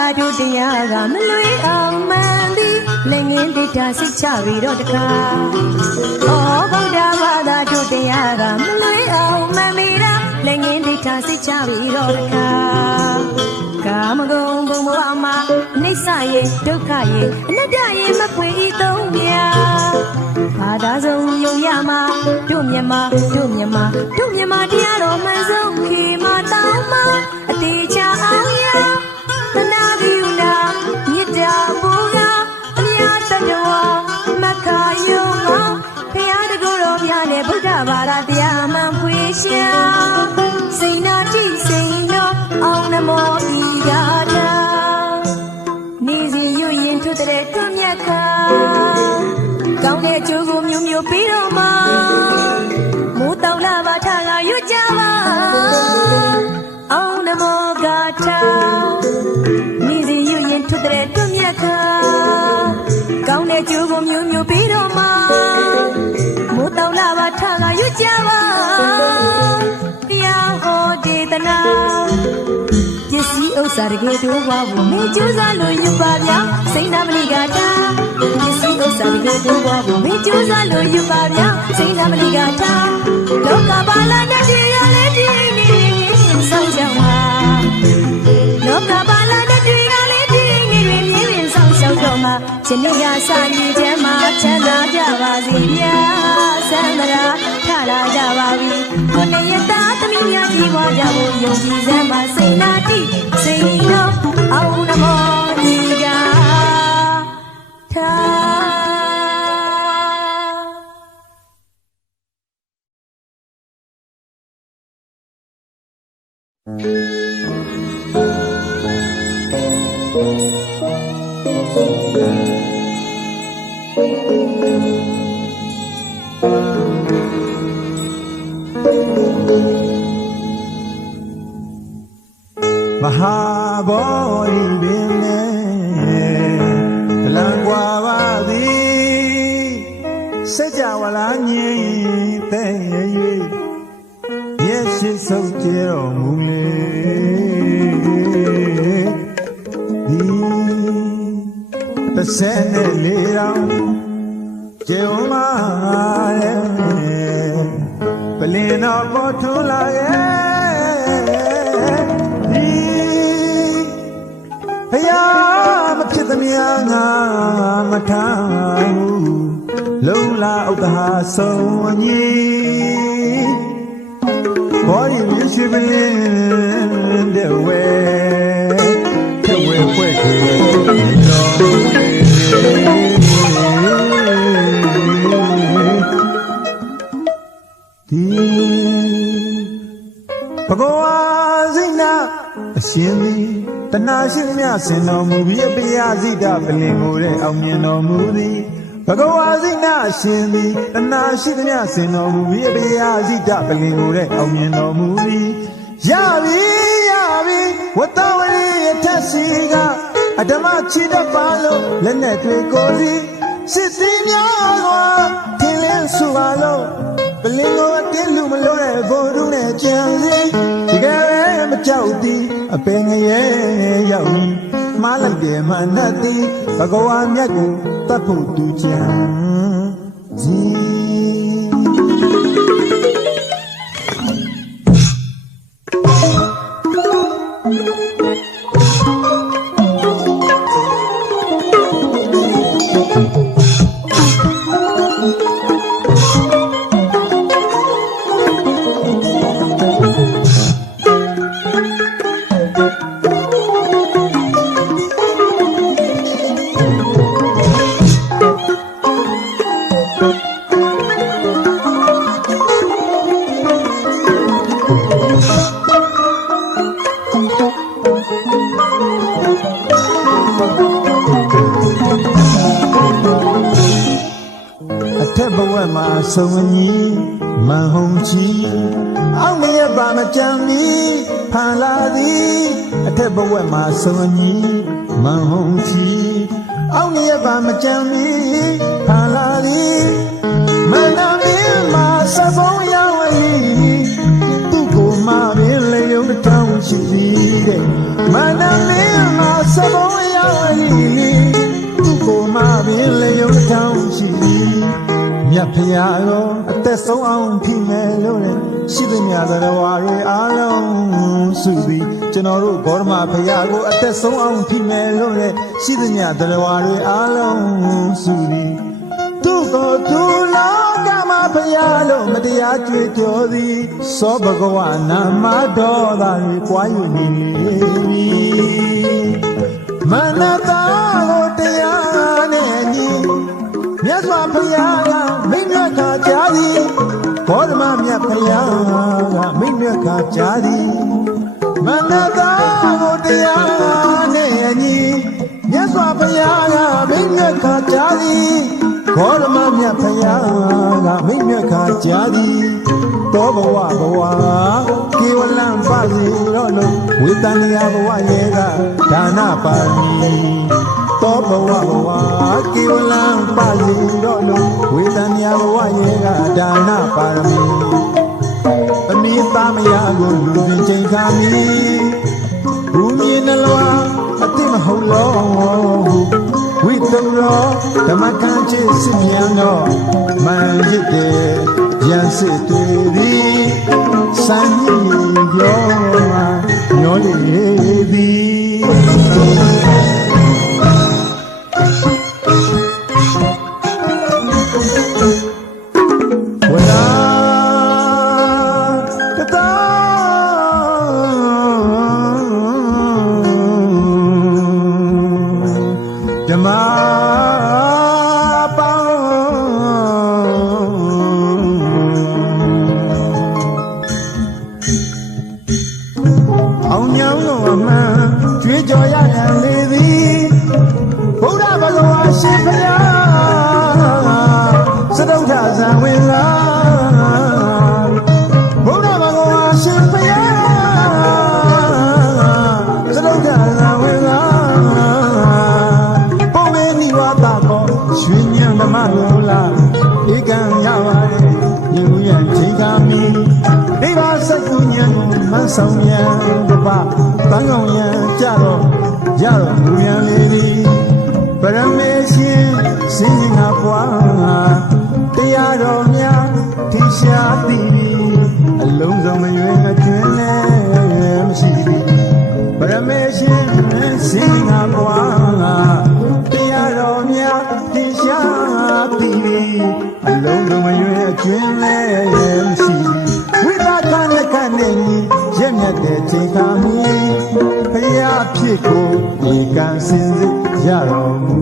သာတို့တရားကမလွေအောင်မှန်သည်လက်ငင်းတိတ်တာစိတ်ချပြီးတော့တခါဩဗုဒ္ဓဘာသာတို့တရားကမလွေအောင်မှန်ပြီးတော့လက်ငင်းတိတ်တာစိတ်ချပြီးတော့တခါကာမဂုဏ်ဘုံဘဝမှာအနိစ္စရဲ့ဒုက္ခရဲ့အနတ္တရဲ့မပွေဤသုံးမြာဘာသာဆုံးယုံရမှာတို့မြန်မာတရားတော်မှန်ဆုံးခေမာတောင်းမှာအသေးချအောင်ရသနာပြုနာမြစ်တာဘူကအများတတော်မခါယုံမှာဖရာတကူတော်မြတ်နဲ့ဗုဒ္ဓဘာသာတရားမှန်ဖွေရှာစိန်နာတိစိန်တော်အောင်နမောဤရာထာနေစီရွရင်ထွတ်တဲ့တွမြတ်ခါကောင်းတဲ့အကျိုးကိုမျိုးမျိုးပြီးတော့မှာမိုးတောင်လာပါထကရွတ်ကြပါအောင်နမောဂါထာနေစီရွရင်ထွတ်တဲ့တွမြတ်ခါကောင်းတဲ့အကျိုးကိုမျိုးမျိုးပြီးတော့မှာမိုးတောင်လာပါထကရွတ်ကြပါတရားဟောဒေသနာပစ္စည်းဥစ္စာတကယ်တို့ဘဝမေကျိုးစားလို့ယူပါဗျာစိတ်နာမဏိကတာပစ္စည်းဥစ္စာတကယ်တို့ဘဝမေကျိုးစားလို့ယူပါဗျာစိတ်နာမဏိကတာလောကပါဠိနဲ့တရားလေးဒီနေ့ဆောင်းကြပါလောကပါဠိနဲ့တရားလေးဒီနေ့မြင်းမြင်းဆောင်းရှောက်တော့မှာရှင်နေရစာရည်ချမ်းမှာချမ်းသာကြပါစေဗျာဆန္ဒရာထလာကြပါပြီကိုနေရတာသမီးများကြီးပွားကြဖို့ယုံကြည်စမ်းပါစိတ်နာတိစိတ်တော်အောင်နမောဒီကထာမဟာဗောဓိပင်နဲ့လံကွာပါသည်စัจ java လာငြိမ်တဲ့၍ရဲ့ရှိဆုံးကြတော်မူလေဒီ34တောင်ကျေဝမာရဲ့ပလင်တော်ပေါ်ထွန်းလာရဲ့ဘုရားမဖြစ်သမျှငါမထားဘူးလုံလာဥဒ္ဓဟာဆုံးအညီဘောရီမြရှိပလင်းတဲ့ဝဲတဲ့ဝဲဖွဲ့ခေတော်ဒီဘဂဝါစိနာအရှင်သည်တဏှာရှိသမျှဆင်တော်မူပြီးအပိယဇိတပလင်ကိုတဲ့အောင်မြင်တော်မူသည်ဘဂဝါစိနာအရှင်သည်တဏှာရှိသမျှဆင်တော်မူပြီးအပိယဇိတပလင်ကိုတဲ့အောင်မြင်တော်မူသည်ရပြီဝတ္တဝရီယထရှိကအဓမ္မချီတတ်ပါလို့လက်နဲ့တွေကိုစီစစ်စီများစွာထင်လင်းစုပါလို့ပလင်ကိုအတင်းလူမလို့တဲ့ဘိုလ်တို့နဲ့ကြံစီဒီကဲမကြောက်သည်အပင်ငရဲရောက်ပြီးမှားလိုက်တယ်မှန်တတ်သည်ဘဂဝါမြတ်ကိုတတ်ဖို့သူကြံစီဆုံးညီမန်ဟုံချီအောင်မရပါမကြံမီဖန်လာသည်အထက်ဘဝမှာဆုံးညီမန်ဟုံချီအောင်မရပါမကြံမီဖန်လာသည်မန္တမင်းမှာစပုံးရောက်ဝီသူ့ကိုမှပင်လေုံတောင်းရှိသည်တဲ့မန္တမင်းမှာစ ဘောရောက်ရီသူ့ကိုမပင်လေယုံတောင်းရှိမြတ်ဖရာရောအသက်ဆုံးအောင်ဖိမယ်လို့လေရှိသမျှသရဝါတွေအားလုံးစုပြီးကျွန်တော်တို့ဂေါရမဖရာကိုအသက်ဆုံးအောင်ဖိမယ်လို့လေရှိသမျှသရဝါတွေအားလုံးစုပြီးသူ့ကိုသူလောကမှာဖရာလို့မတရားကြွေးကြော်သည်သောဘဂဝါနာမတော်သာတွေကြွားယူနေမနတာကိုတရားနဲ့ညီမြတ်စွာဘုရားကမိန့်မြတ်ခါကြားသည်ဘောဓမမြတ်ဘုရားကမိန့်မြတ်ခါကြားသည်မနတာကိုတရားနဲ့ညီမြတ်စွာဘုရားကမိန့်မြတ်ခါကြားသည်ဘောဓမမြတ်ဘုရားကမိန့်မြတ်ခါကြားသည်တောဘဝဘဝကေဝလံပါစီရောလို့ဝေတန်ရဘဝရဲ့ကဒါနပါရမီတောဘဝဘဝကေဝလံပါစီရောလို့ဝေတန်ရဘဝရဲ့ကဒါနပါရမီအမိသားမယားကိုလူစဉ်ချိန်ခါမီဘူမြေနှလွားအတိမဟုတ်လောဝိတုရောဓမ္မကံချစ်စစ်မြန်တော့မှန်ရစ်တယ်ရန်စစ်တွေသည်စံကြီးပြောညောလေသည်ဝလာကတာဓမ္မကြော်ရရန်လေသည်ဘုရားဘဂဝါရှင်ဖျားစတုထဇံဝင်လာဘုရားဘဂဝါရှင်ဖျားစတုထဇံဝင်လာပုံမေနိဝါဒကောရွှေညံဓမ္မလိုလာဧကံရပါရဲ့ယူရန်ချိန်ခါမီဒိဗ္ဗစက္ကုညံကိုမဆောင်ရန်တပတန်ကောင်ရန်ကြတော့ရတော့မူရန်လေးသည်ပရမေရှင်စင်ငါပွားတရားတော်များထင်ရှားသည်အလုံးစုံမရွေးမကျွင်းလည်းမရှိသည်ပရမေရှင်စင်ငါပွားတရားတော်များထင်ရှားသည်အလုံးစုံမရွေးအကျွင်းလည်းမရှိဝိသကနကနဲ့ရက်မြတ်တဲ့ချိန်ခါမီဖရာဖြစ်ကိုဒီကံစင်စစ်ရတော်မူ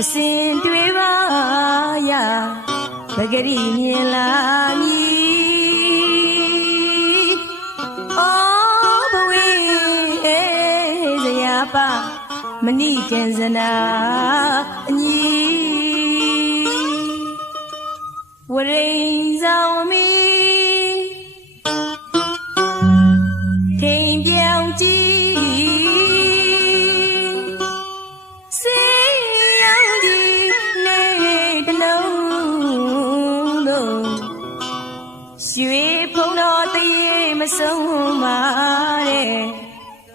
အစဉ်တွေပါရပဂရိမြင်လာမည်အော်ဘဝေဇရာပါမဏိကံဇနာအညီဝရိန်ဆောင်မီထိန်ပြောင်းကြည့်ရွှေဖုံတော်တရေမဆုံးပါတဲ့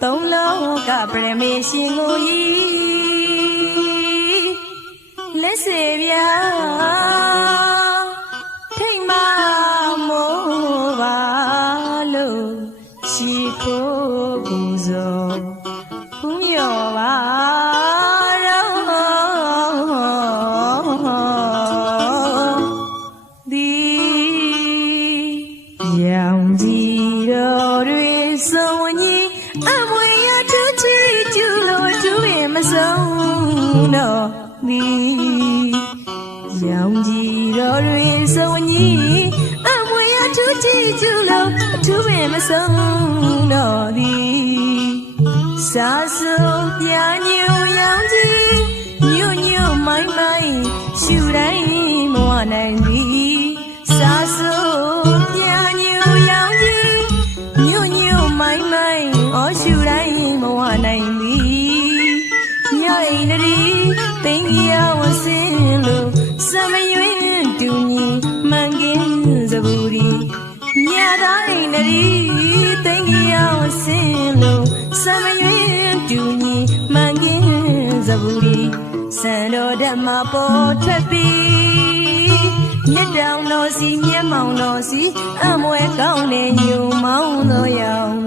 သုံးလုံးကပရမေရှင်ကိုဤလက်စေပြထိတ်မမိုးပါလို့ရှိခိုးပူဇော်ဖူးမြော်ပါရောင်ကြီးတော်တွေဆုံးညီအမွေရထချီကျူလို့ကျူရင်မဆုံးတော့ဒီ ရောင်ကြီးတော်တွင်စုံညီအမွေရထူးကြည့်ကျူလို့အထူးပင်မဆုံးတော့သည်စာဆုံးပြညူရောင်ကြီးညွညွမိုင်းမိုင်းရှူတိုင်းမဝနိုင်သည်စာဆုံးပြညူရောင်ကြီးညွညွမိုင်းမိုင်းအော်ရှူတိုင်းမဝနိုင်သည်ညအိန္ဒြေပင်ရဝစင်းလို့စမယွင်တူညီမှန်ကင်းစပူရီညတိုင်းနရီပင်ရဝစင်းလို့စမယွင်တူညီမှန်ကင်းစပူရီစံတော်ဓမ္မပေါ်ထွက်ပြီးမြတ်တောင်တော်စီမျက်မှောင်တော်စီအမွဲကောင်းတဲ့ညုံမောင်းသောရောင်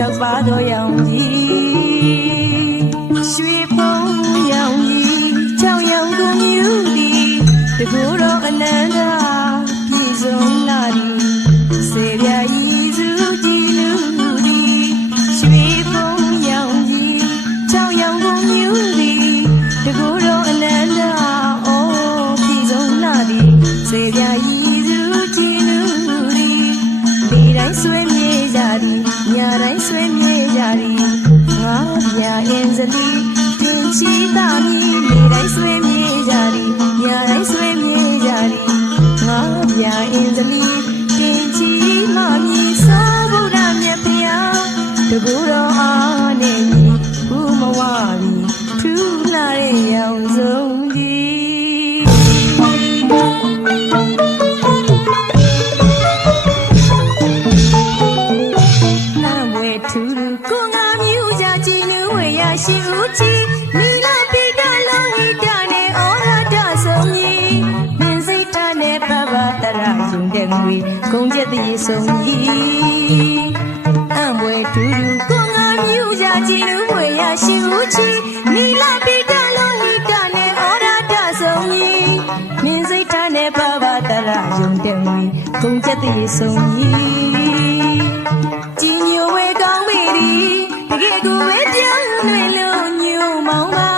၆ပါးသောရောင်ကြီးရွှေဖုံးရောင်ကြီး၆ရောင်ကိုမြူသည်တကူတော်အနန္တပြည်စုံလာသည်စေပြာဤစုကြည်လူသည်ရွှေဖုံးရောင်ကြီး၆ရောင်ကိုမြူသည်တကူတော်အနန္တပြည်စုံလာသည်စေပြာဤစုကြည်လူသည်ဒီတိုင်းဆွေးမြေကြသည်ညတိုင်းဆွေးမြေကြသည်ငါပြအင်းစလီတင်ချီတာမီနေတိုင်းဆွေးမြေကြသည်ညတိုင်းဆွေးမြေကြသည်ငါပြအင်းစလီတင်ချီမမီသောဗုဒ္ဓမြတ်ဖျားတကူတော်အားနဲ့ညီဘူးမဝပြီထူးလာတဲ့ရောင်စုံကြီးရှိဦးကြီးမိလာပိတလောဟိတနဲ့ဩရတဆုံးကြီးမင်းစိတ်တနဲ့ပပတရယုံတဲ့ငွေဂုံချက်တည်းဆုံးကြီးအံွယ်ထူးထူးကိုငါမြူကြကြည်လူဝေရရှိဦးကြီးမိလာပိတလောဟိတနဲ့ဩရတဆုံးကြီးမင်းစိတ်တနဲ့ပပတရယုံတဲ့ငွေဂုံချက်တည်းဆုံးကြီးကြည်ညိုဝဲကောင်းမိသည်တကယ်ကိုဝဲပြောင်းလွင်လို့ညူမောင်းပါ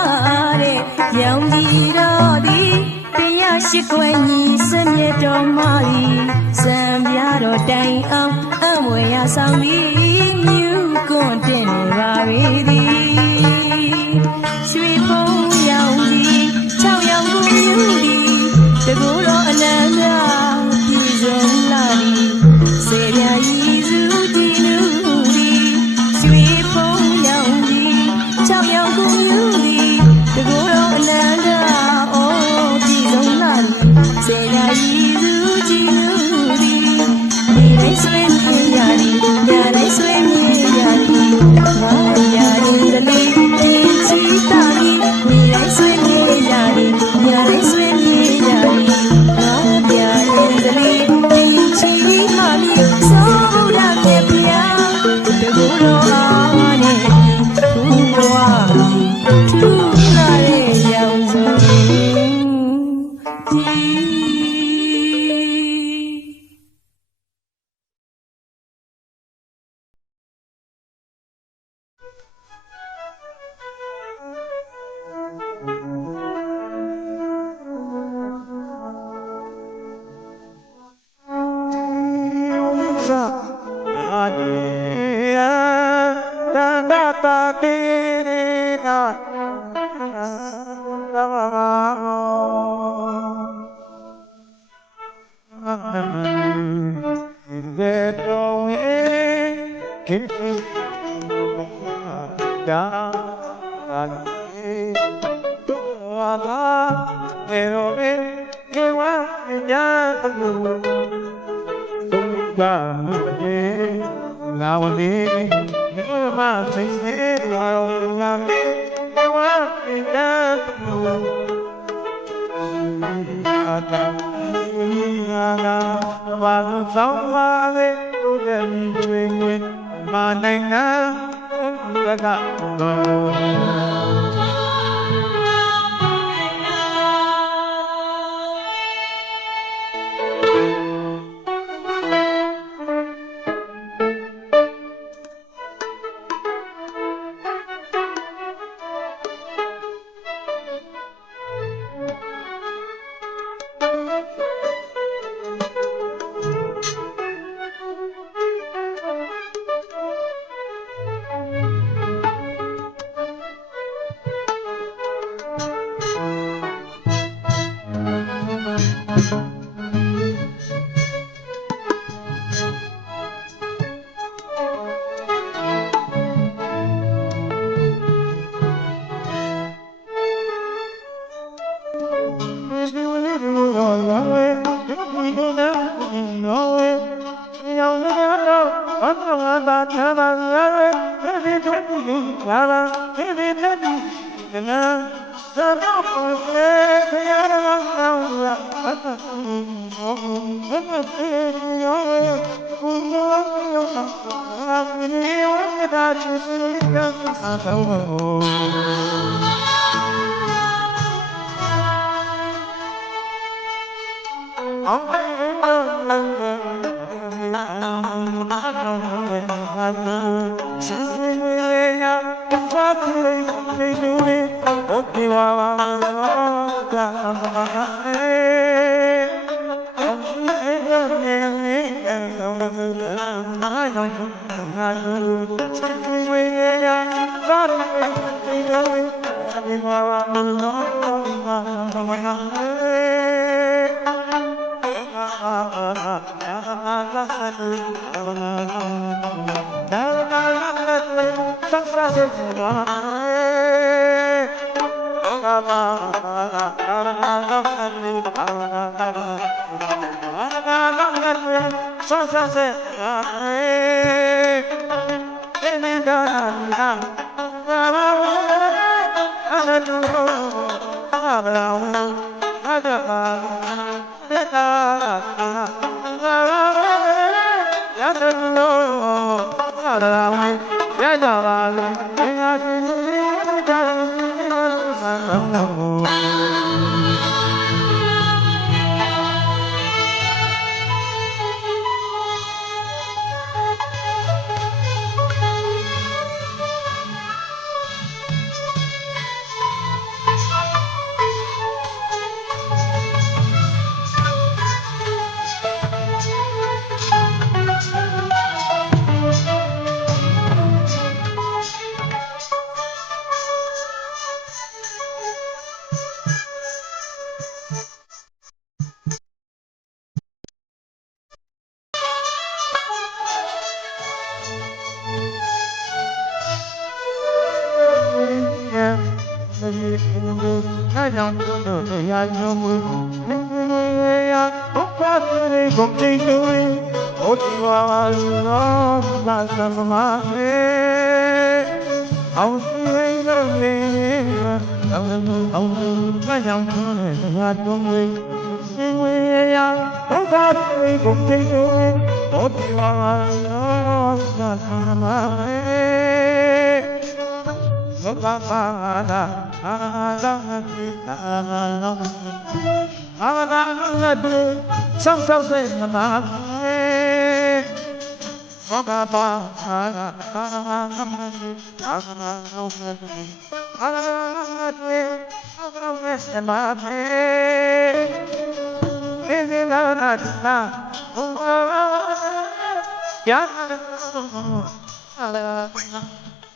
တဲ့ရောင်ကြီးတော်သည်တရားရှိခွင့်ညီစမြတ်တော်မသည်စံပြတော်တိုင်အောင်အမွေရဆောင်သည်မြူကွန်တင်နေပါပေသည်ရွှေဖုံးရောင်ကြီး၆ရောင်ကိုမြူသည်တကူတော်အနန္တပြည်စုံလာသည်စေပြာဤစုကြည်လူသည်ရွှေဖုံးရောင်ကြီး၆ရောင်ကိုမြူသည်တကူတော်အနန္တပြည်စုံလာသည်စေပြာဤစုကြည်လူသည်ဒီတိုင်းဆွေးမြေကြသည်ညတိုင်းဆွေးမြေကြသည်ငါရာ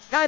Hey,